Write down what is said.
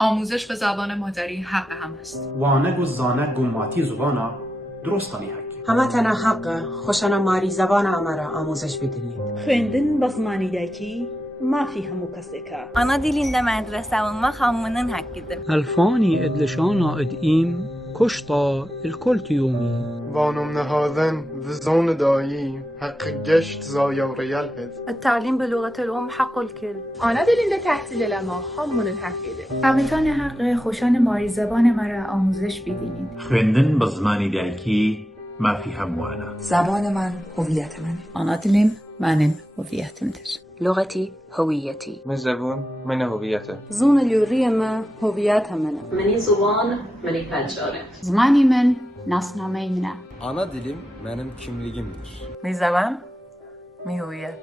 آموزش به زبان مادری حق هم است. وانگ و زانگ و ماتی زبانا درستانی حق. همه تنها حق خوشنا ماری زبان امره آموزش بدینید. خوێندن بە زمانیدایکی مافی هەموو کەسێکە. Ana dilində mədrəsə olmaq hamının haqqıdır. الفاني ادلشانا ادئيم كشطا الكل يومي وانم نهادن وزون دایی حق گشت زایاریل هد. التعليم بلغة الأم حق الكل. Ana dilində təhsil eləmək hamının haqqıdır. همتان حق خوشان ماری زبان مرا آموزش بدینید. خوێندن بە زمانی دایکی مافی هەمووانە. زبان من هویت من. Ana dilim mənim hüviyyətimdir. لغتي هويتي. من زبون من هویته. زون اليورية ما هويتها منه. منی زبان منی کلچاره. زمانی من ناسنامه منه. Ana dilim benim kimliğimdir. Mi zaman mi huviyet.